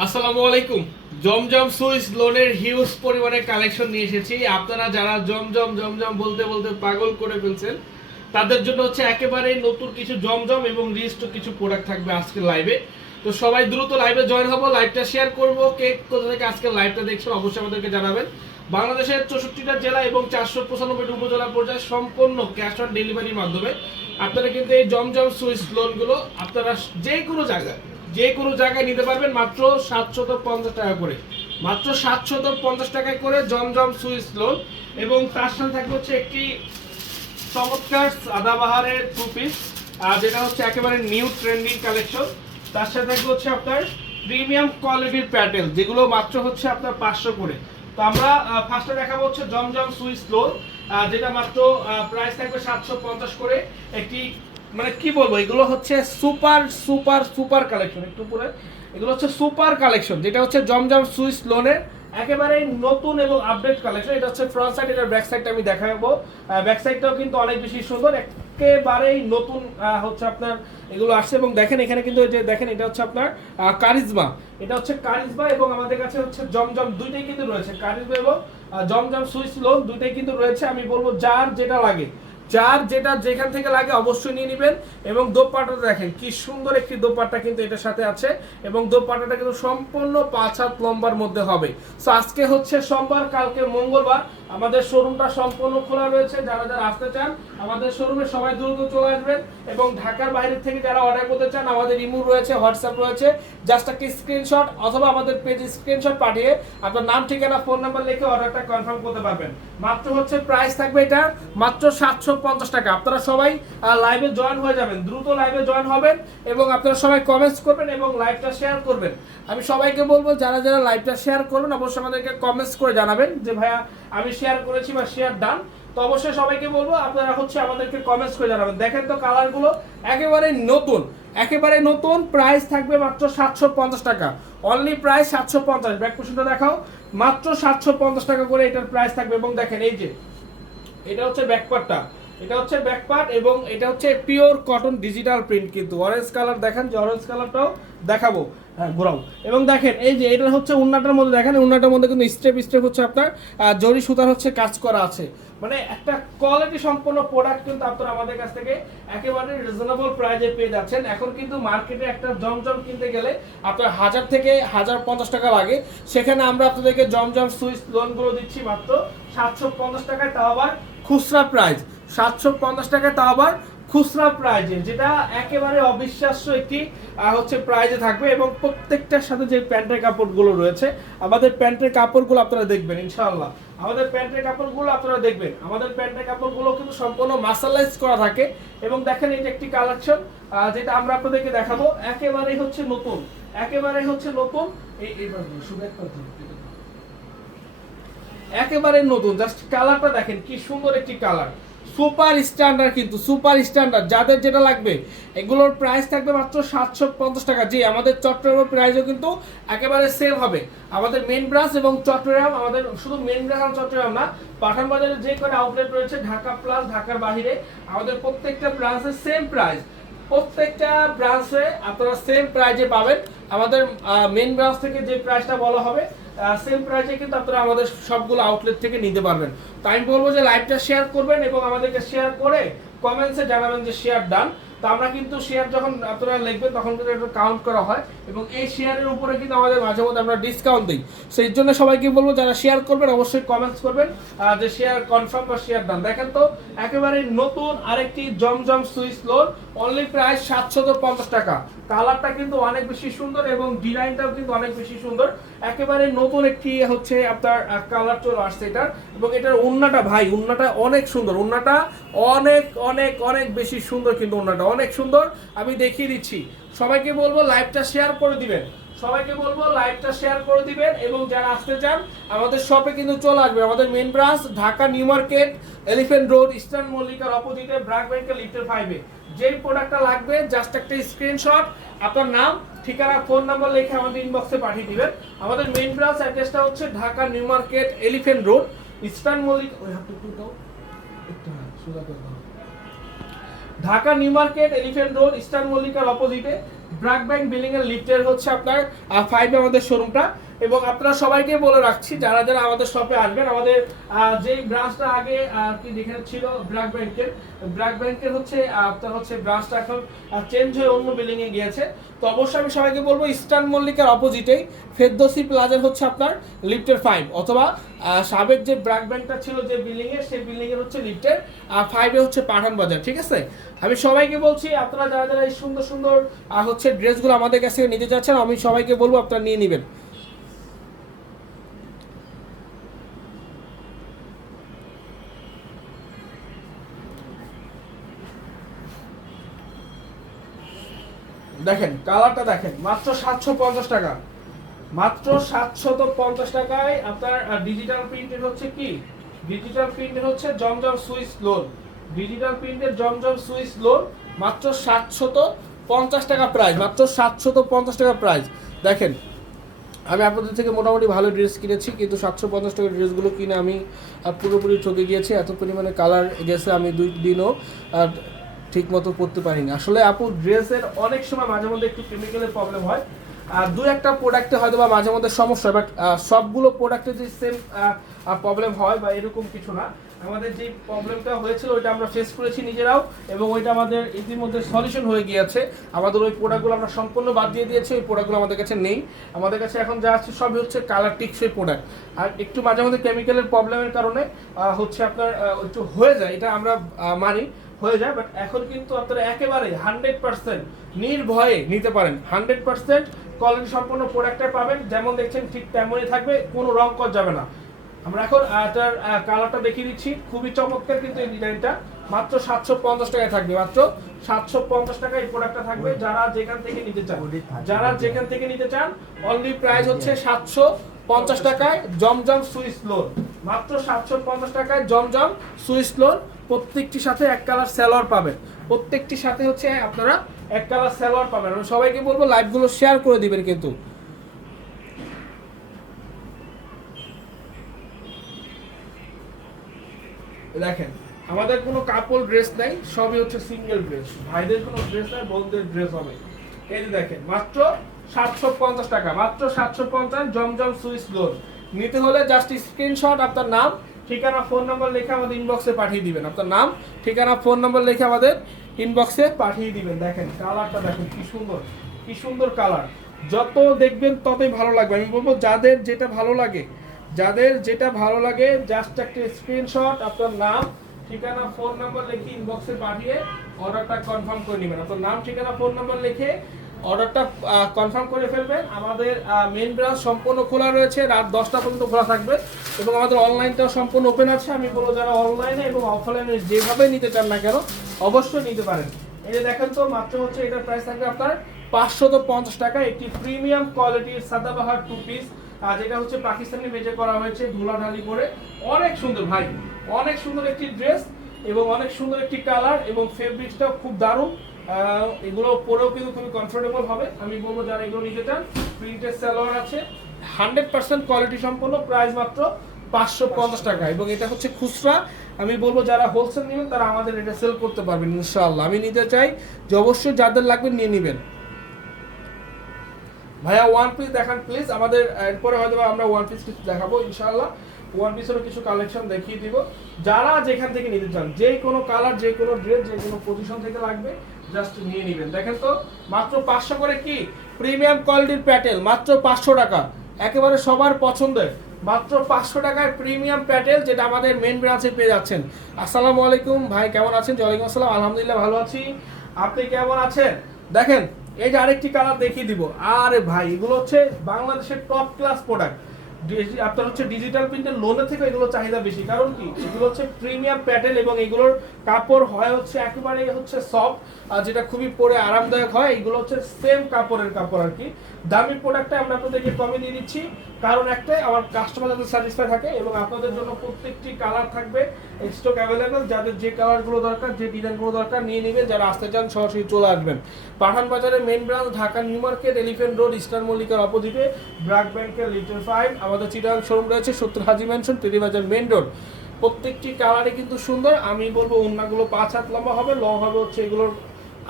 আসসালামু আলাইকুম। জমজম সুইস লোনের হিউজ পরিমাণে কালেকশন নিয়ে এসেছি। আপনারা যারা জমজম জমজম বলতে বলতে পাগল করে ফেলছেন, তাদের জন্য হচ্ছে একেবারে নতুন কিছু জমজম এবং রিস্ট কিছু প্রোডাক্ট থাকবে আজকের লাইভে তো সবাই দ্রুত লাইভে জয়েন হব লাইভটা শেয়ার করব। কে কোথা থেকে আজকের লাইভটা দেখছেন অবশ্যই আমাদেরকে জানাবেন। বাংলাদেশের চৌষট্টিটা জেলা এবং চারশো পঁচানব্বইটি উপজেলা পর্যায়ে সম্পূর্ণ ক্যাশ অন ডেলিভারির মাধ্যমে আপনারা কিন্তু এই জমজম সুইস লোনগুলো আপনারা যে কোনো জায়গায় যে কোনো জায়গায় নিতে পারবেন মাত্র সাতশত পঞ্চাশ টাকা করে। মাত্র সাতশত পঞ্চাশ টাকায় করে জমজম সুইস লোন এবং তার সাথে থাকবে হচ্ছে একটি চমৎকার আদাবাহারের টু পিস আর যেটা হচ্ছে একেবারে নিউ ট্রেন্ডিং কালেকশন তার সাথে থাকবে হচ্ছে আপনার প্রিমিয়াম কোয়ালিটির প্যাটেল, যেগুলো মাত্র হচ্ছে আপনার পাঁচশো করে। তো আমরা ফার্স্টে দেখাবো হচ্ছে জমজম সুইস লোন যেটা মাত্র প্রাইস থাকবে সাতশো পঞ্চাশ করে। একটি মানে কি বলব, এগুলো হচ্ছে সুপার সুপার সুপার কালেকশন, একটু পরে এগুলো হচ্ছে সুপার কালেকশন, যেটা হচ্ছে জমজম সুইস লোনের, একেবারে নতুন এবং আপডেট কালেকশন এটা হচ্ছে ফ্রন্ট সাইড এটার ব্যাক সাইডটা আমি দেখাবো। ব্যাক সাইডটাও কিন্তু অনেক বেশি সুন্দর, একেবারেই নতুন হচ্ছে আপনার এগুলো আসছে। এবং দেখেন এখানে কিন্তু যে দেখেন, এটা হচ্ছে আপনার কারিজমা। এটা হচ্ছে কারিজমা এবং আমাদের কাছে হচ্ছে জমজম দুইটাই কিন্তু রয়েছে, কারিজমা এবং জমজম সুইস লোন দুইটাই কিন্তু রয়েছে। আমি বলব যার যেটা লাগে। যার যেটা যেখান থেকে লাগে অবশ্যই নিয়ে নেবেন। এবং দোপাট্টাটা দেখেন, কি সুন্দর একটি দোপাট্টা কিন্তু এটার সাথে আছে। এবং দোপাট্টাটা কিন্তু সম্পূর্ণ পাঁচ হাত লম্বার মধ্যে হবে। সো আজকে হচ্ছে সোমবার, কালকে মঙ্গলবার। আমাদের শোরুমটা সম্পূর্ণ খোলা রয়েছে। যারা যারা আসতে চান, আমাদের শোরুমে সবাই দ্রুত চলে আসবেন। এবং ঢাকার বাইরে থেকে যারা অর্ডার করতে চান, আমাদের ইমো রয়েছে, হোয়াটসঅ্যাপ রয়েছে। জাস্ট একটি স্ক্রিনশট অথবা আমাদের পেজে স্ক্রিনশট পাঠিয়ে আপনার নাম, ঠিকানা ফোন নাম্বার লিখে অর্ডারটা কনফার্ম করতে পারবেন। মাত্র হচ্ছে প্রাইস থাকবে এটা মাত্র সাতশো পঞ্চাশ টাকা। আপনারা সবাই লাইভে জয়েন হয়ে যাবেন, দ্রুত লাইভে জয়েন হবেন এবং আপনারা সবাই কমেন্টস করবেন এবং লাইভটা শেয়ার করবেন। আমি সবাইকে বলব, যারা যারা লাইভটা শেয়ার করবেন, অবশ্যই আমাদেরকে কমেন্টস করে জানাবেন যে, ভাইয়া, আমি শেয়ার করেছি বা শেয়ার ডান তো অবশ্যই সবাইকে বলব, আপনারা হচ্ছে আমাদেরকে কমেন্টস করে জানাবেন। দেখেন তো কালারগুলো একেবারে নতুন একেবারে নতুন প্রাইস থাকবে মাত্র সাতশো পঞ্চাশ টাকা। অনলি প্রাইস সাতশো পঞ্চাশ। ব্যাক দেখাও। মাত্র সাতশো পঞ্চাশ টাকা করে এটার প্রাইস থাকবে এবং দেখেন এই যে, এটা হচ্ছে ব্যাকপার্টটা এটা হচ্ছে ব্যাকপার্ট এবং এটা হচ্ছে পিওর কটন ডিজিটাল প্রিন্ট কিন্তু। অরেঞ্জ কালার দেখেন যে অরেঞ্জ কালারটাও দেখাবো। হ্যাঁ ঘোরাও। এবং দেখেন, এই যে এটা হচ্ছে উন্নাটার মধ্যে, দেখেন, উন্নাটার মধ্যে কিন্তু স্টেপ স্টেপ হচ্ছে আপনার জরি সুতার হচ্ছে কাজ করা আছে। মানে একটা কোয়ালিটি সম্পন্ন প্রোডাক্ট কিন্তু আপনারা আমাদের কাছ থেকে একেবারে রিজনেবল প্রাইজে পেয়ে যাচ্ছেন। এখন কিন্তু মার্কেটে একটা জমজম কিনতে গেলে আপনার হাজার থেকে হাজার পঞ্চাশ টাকা লাগে। সেখানে আমরা আপনাদেরকে জমজম সুইচ লোনগুলো দিচ্ছি মাত্র সাতশো পঞ্চাশ টাকায়, তাও আবার খুচরা প্রাইস সাতশো পঞ্চাশ টাকায়, তাও আবার খুচরা প্রাইজে যেটা একেবারে অবিশ্বাস্য একটি হচ্ছে প্রাইজে থাকবে এবং প্রত্যেকটার সাথে যে প্যান্টের কাপড়গুলো রয়েছে, আমাদের প্যান্টের কাপড়গুলো আপনারা দেখবেন, ইনশাআল্লাহ। আমাদের প্যান্টের কাপড়গুলো আপনারা দেখবেন। আমাদের প্যান্টের কাপড়গুলো কিন্তু সম্পূর্ণ মাসালাইজ করা থাকে এবং দেখেন যে একটি কালেকশন যেটা আমরা আপনাদেরকে দেখাবো। একেবারেই হচ্ছে নতুন, একেবারেই হচ্ছে নতুন। এই একটা একেবারে নতুন, জাস্ট কালারটা দেখেন, কি সুন্দর একটি কালার সুপার স্ট্যান্ডার্ড কিন্তু, সুপার স্ট্যান্ডার্ড। যাদের যেটা লাগবে, এগুলোর প্রাইস থাকবে মাত্র সাতশো পঞ্চাশ টাকা। জি, আমাদের চট্টগ্রামের প্রাইসও কিন্তু একেবারে সেম হবে। আমাদের মেন ব্রাঞ্চ এবং চট্টগ্রাম, আমাদের শুধু মেন ব্রাঞ্চ চট্টগ্রাম না, পাঠান বাজারে যে কটা আউটলেট রয়েছে, ঢাকা প্লাস ঢাকার বাইরে আমাদের প্রত্যেকটা ব্রাঞ্চের সেম প্রাইস প্রত্যেকটা ব্রাঞ্চে আপনারা সেম প্রাইজে পাবেন। আমাদের মেন ব্রাঞ্চ থেকে যে প্রাইসটা বলা হবে সেম প্রাইসে কিন্তু আপনারা আমাদের সবগুলো আউটলেট থেকে নিতে পারবেন। তাই আমি বলব যে লাইভটা শেয়ার করবেন এবং আমাদেরকে শেয়ার করে কমেন্টসে জানাবেন যে শেয়ার ডান তো আমরা কিন্তু শেয়ার যখন আপনারা লিখবেন তখন কিন্তু একটু কাউন্ট করা হয় এবং এই শেয়ারের উপরে কিন্তু আমাদের মাঝে মধ্যে আমরা ডিসকাউন্ট দিই। সেই জন্য সবাইকে বলব, যারা শেয়ার করবেন, অবশ্যই কমেন্টস করবেন যে শেয়ার কনফার্ম বা শেয়ার ডান দেখেন তো, একেবারে নতুন আরেকটি Zamzam Swiss lawn only price সাতশত পঞ্চাশ টাকা। কালারটা কিন্তু অনেক বেশি সুন্দর এবং ডিজাইনটাও কিন্তু অনেক বেশি সুন্দর। একেবারে নতুন একটি হচ্ছে আপনার কালার চলে আসছে এটার এবং এটার উন্নাটা ভাই, উন্নাটা অনেক সুন্দর। উন্নাটা অনেক অনেক অনেক বেশি সুন্দর কিন্তু উন্নাটা অনেক সুন্দর। আমি দেখিয়ে দিচ্ছি। সবাইকে বলব লাইভটা শেয়ার করে দিবেন। সবাইকে বলব লাইভটা শেয়ার করে দিবেন এবং যারা আসতে চান, আমাদের শপে কিন্তু চলে আসবে। আমাদের main branch Dhaka New Market Elephant Road Eastern মল্লিকার অপোজিটে ব্র্যাক ব্যাংকের লিফটের ফাইভে যেই প্রোডাক্টটা লাগবে জাস্ট একটা স্ক্রিনশট আপনার নাম, ঠিকানা ফোন নাম্বার লিখে আমাদের ইনবক্সে পাঠিয়ে দিবেন। আমাদের মেন ব্রাঞ্চ অ্যাড্রেসটা হচ্ছে Dhaka New Market Elephant Road Eastern Mallika ওই হাতটা একটু দাও। Dhaka New Market Elephant Road Eastern মল্লিকার অপোজিটে ব্র্যাক ব্যাংক বিল্ডিং এর লিফটের হচ্ছে আপনার ফাইভে আমাদের শোরুমটা এবং আপনারা সবাইকে বলে রাখছি, যারা যারা আমাদের শপে আসবেন, আমাদের যেই ব্রাঞ্চটা আগে কি যেখানে ছিল ব্র্যাক ব্যাংকের ব্র্যাক ব্যাংকের হচ্ছে আপনার হচ্ছে ব্রাঞ্চটা এখন চেঞ্জ হয়ে অন্য বিল্ডিং এ গিয়েছে। তো অবশ্যই আমি সবাইকে বলব ইস্টার্ন মল্লিকার অপোজিটেই ফেরদোসি প্লাজার হচ্ছে আপনার লিফটের ফাইভ অথবা সাবেক যে ব্র্যাক ব্যাংকটা ছিল যে বিল্ডিং এর সেই বিল্ডিং এর হচ্ছে লিফটের ফাইভে হচ্ছে পাঠান বাজার, ঠিক আছে? আমি সবাইকে বলছি, আপনারা যারা যারা এই সুন্দর সুন্দর হচ্ছে ড্রেসগুলো আমাদের কাছ থেকে নিতে চাচ্ছেন, আমি সবাইকে বলব, আপনারা নিয়ে নেবেন। দেখেন কালারটা দেখেন, মাত্র সাতশো পঞ্চাশ টাকা। মাত্র সাতশত পঞ্চাশ টাকায় আপনার ডিজিটাল প্রিন্টের হচ্ছে কি? ডিজিটাল প্রিন্টের হচ্ছে জমজম সুইচ লোন ডিজিটাল প্রিন্টের জমজম সুইচ লোন মাত্র সাতশত পঞ্চাশ টাকা প্রাইস মাত্র সাতশত পঞ্চাশ টাকা প্রাইস দেখেন, আমি আপনাদের থেকে মোটামুটি ভালো ড্রেস কিনেছি, কিন্তু সাতশো পঞ্চাশ টাকার ড্রেসগুলো কিনে আমি পুরোপুরি ঠকে গিয়েছি। এত পরিমাণে কালার গেছে আমি দুই দিনও, আর ঠিক মতো পরতে পারিনি। আসলে আপু, ড্রেসের অনেক সময় মাঝে মধ্যে একটু কেমিক্যালের প্রবলেম হয়। আর দু একটা প্রোডাক্টে হয়তো বা মাঝে মধ্যে সমস্যা বাট সবগুলো প্রোডাক্টে যে সেম প্রবলেম হয় বা এরকম কিছু না। আমাদের যে প্রবলেমটা হয়েছিল, ওইটা আমরা ফেস করেছি নিজেরাও, এবং ওইটা আমাদের ইতিমধ্যে সলিউশন হয়ে গিয়েছে। আমাদের ওই প্রোডাক্টগুলো আমরা সম্পূর্ণ বাদ দিয়ে দিয়েছি, ওই প্রোডাক্টগুলো আমাদের কাছে নেই। আমাদের কাছে এখন যা আছে সবই হচ্ছে কালার টিকসই প্রোডাক্ট আর একটু মাঝে মধ্যে কেমিক্যালের প্রবলেমের কারণে হচ্ছে আপনার একটু হয়ে যায়, এটা আমরা মানি। হয়ে যায় বাট এখন কিন্তু আপনারা একেবারে হান্ড্রেড পার্সেন্ট নির্ভয়ে নিতে পারেন। হান্ড্রেড পার্সেন্ট কোয়ালিটি সম্পন্ন প্রোডাক্টটা পাবেন, যেমন দেখছেন ঠিক তেমনই থাকবে, কোনো রং কর যাবে না। আমরা এখন এটার কালারটা দেখিয়ে দিচ্ছি। খুবই চমৎকার কিন্তু এই ডিজাইনটা মাত্র সাতশো পঞ্চাশ টাকায় থাকবে মাত্র সাতশো পঞ্চাশ টাকায় এই প্রোডাক্টটা থাকবে। যারা যেখান থেকে নিতে চান যারা যেখান থেকে নিতে চান অনলি প্রাইস হচ্ছে সাতশো পঞ্চাশ টাকায় জমজম সুইস লোন মাত্র সাতশো পঞ্চাশ টাকায় জমজম সুইস লোন প্রত্যেকটির সাথে এক কালার স্যালোয়ার পাবেন। প্রত্যেকটির সাথে হচ্ছে আপনারা এক কালার সেলর পাবেন। আমি সবাইকে বলব লাইভগুলো শেয়ার করে দিবেন কিন্তু। দেখেন, আমাদের কোনো কাপড় ড্রেস নাই, সবই হচ্ছে সিঙ্গেল ড্রেস ভাইদের কোনো ড্রেস নাই, বোনদের ড্রেস হবে। এই যে দেখেন, মাত্র সাতশো পঞ্চাশ টাকা, মাত্র সাতশো পঞ্চাশ জমজম সুইস লোন নিতে হলে জাস্ট স্ক্রিনশট আপনার নাম, ঠিকানা ফোন নম্বর লিখে আমাদের ইনবক্সে পাঠিয়ে দিবেন। আপনার নাম, ঠিকানা ফোন নম্বর লিখে আমাদের ইনবক্সে পাঠিয়ে দিবেন। দেখেন কালারটা দেখেন, কি সুন্দর কি সুন্দর কালার যত দেখবেন ততই ভালো লাগবে। আমি বলব, যাদের যেটা ভালো লাগে যাদের যেটা ভালো লাগে জাস্ট একটা স্ক্রিনশট আপনার নাম, ঠিকানা ফোন নাম্বার লিখে ইনবক্সে পাঠিয়ে অর্ডারটা কনফার্ম করে নেবেন। আপনার নাম, ঠিকানা ফোন নাম্বার লিখে অর্ডারটা কনফার্ম করে ফেলবেন। আমাদের মেন ব্রাঞ্চ সম্পূর্ণ খোলা রয়েছে, রাত দশটা পর্যন্ত খোলা থাকবে এবং আমাদের অনলাইনটাও সম্পূর্ণ ওপেন আছে। আমি বলব যারা অনলাইনে এবং অফলাইনে যেভাবে নিতে চান না কেন, অবশ্যই নিতে পারেন। এই যে দেখেন তো, মাত্র হচ্ছে এটার প্রাইস থাকবে আপনার পাঁচশত পঞ্চাশ টাকা। একটি প্রিমিয়াম কোয়ালিটির সাদাবাহার টু পিস যেটা হচ্ছে পাকিস্তানি বেজে করা হয়েছে ধুলাঢালি করে। অনেক সুন্দর ভাই, অনেক সুন্দর একটি ড্রেস এবং অনেক সুন্দর একটি কালার এবং ফেব্রিক্সটাও খুব দারুণ। এগুলো পরেও কিন্তু খুবই কমফোর্টেবল হবে। আমি বলব যারা এগুলো নিতে চান প্রিন্টেড স্যালোয়ার আছে হান্ড্রেড পার্সেন্ট কোয়ালিটি সম্পন্ন প্রাইস মাত্র পাঁচশো পঞ্চাশ টাকা। এবং এটা হচ্ছে খুচরা। আমি বলব যারা হোলসেল নেবেন, তারা আমাদের এটা সেল করতে পারবেন, ইনশাআল্লাহ। আমি নিতে চাই যে অবশ্যই যাদের লাগবে নিয়ে নেবেন। ভাইয়া ওয়ান পিস দেখান প্লিজ আমাদের এরপরে হয়তো আমরা ওয়ান পিস কিছু দেখাবো ইনশাল্লাহ ওয়ান পিসেরও কিছু কালেকশন দেখিয়ে দিব। যারা যেখান থেকে নিতে চান, যে কোনো কালার যে কোনো ড্রেস যে কোনো পজিশন থেকে লাগবে জাস্ট নিয়ে নেবেন। দেখেন তো, মাত্র পাঁচশো করে কি? প্রিমিয়াম কোয়ালিটির প্যাটেল, মাত্র পাঁচশো টাকা। একেবারে সবার পছন্দের। মাত্র পাঁচশো টাকায় প্রিমিয়াম প্যাটেল, যেটা আমাদের মেন ব্রাঞ্চে পেয়ে যাচ্ছেন। আসসালামু আলাইকুম। ভাই, কেমন আছেন? ওয়ালাইকুম আসসালাম। আলহামদুলিল্লাহ, ভালো আছি। আপনি কেমন আছেন? দেখেন এই যে আরেকটি কালার দেখিয়ে দিব। আরে ভাই, এগুলো হচ্ছে বাংলাদেশের টপ ক্লাস প্রোডাক্ট আপনার হচ্ছে ডিজিটাল প্রিন্টের লোনে থেকে এগুলো চাহিদা বেশি। কারণ কি? এগুলো হচ্ছে প্রিমিয়াম প্যাটেল এবং এগুলোর কাপড় হয় হচ্ছে একেবারে হচ্ছে সফট আর যেটা খুবই পরে আরামদায়ক হয়, এগুলো হচ্ছে সেম কাপড়ের কাপড় আর কি। দামি প্রোডাক্টটা আমরা আপনাদেরকে কমে দিয়ে দিচ্ছি। কারণ একটাই, আমার কাস্টমার যাতে স্যাটিসফাই থাকে এবং আপনাদের জন্য প্রত্যেকটি কালার থাকবে স্টক অ্যাভেলেবেল যাদের যে কালারগুলো দরকার, যে ডিজাইনগুলো দরকার, নিয়ে নেবেন। যারা আসতে চান, সরাসরি চলে আসবেন। পাঠান বাজারের main branch Dhaka New Market Elephant Road Eastern মল্লিকার অপোজিটে ব্র্যাক ব্যাংকের লিটল ফাইভ আমাদের চিটাং শোরুম রয়েছে, সত্তর হাজি ম্যানশন বাজার মেন রোড প্রত্যেকটি কালারে কিন্তু সুন্দর। আমি বলব অন্যগুলো পাঁচ হাত লম্বা হবে লং হবে হচ্ছে এগুলোর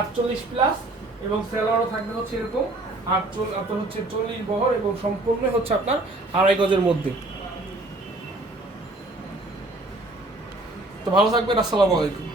আটচল্লিশ প্লাস এবং সেলারও থাকবে হচ্ছে এরকম। আর আপনার হচ্ছে চল্লিশ বহর এবং সম্পূর্ণ হচ্ছে আপনার আড়াই গজের মধ্যে। তো ভালো থাকবেন, আসসালামু আলাইকুম।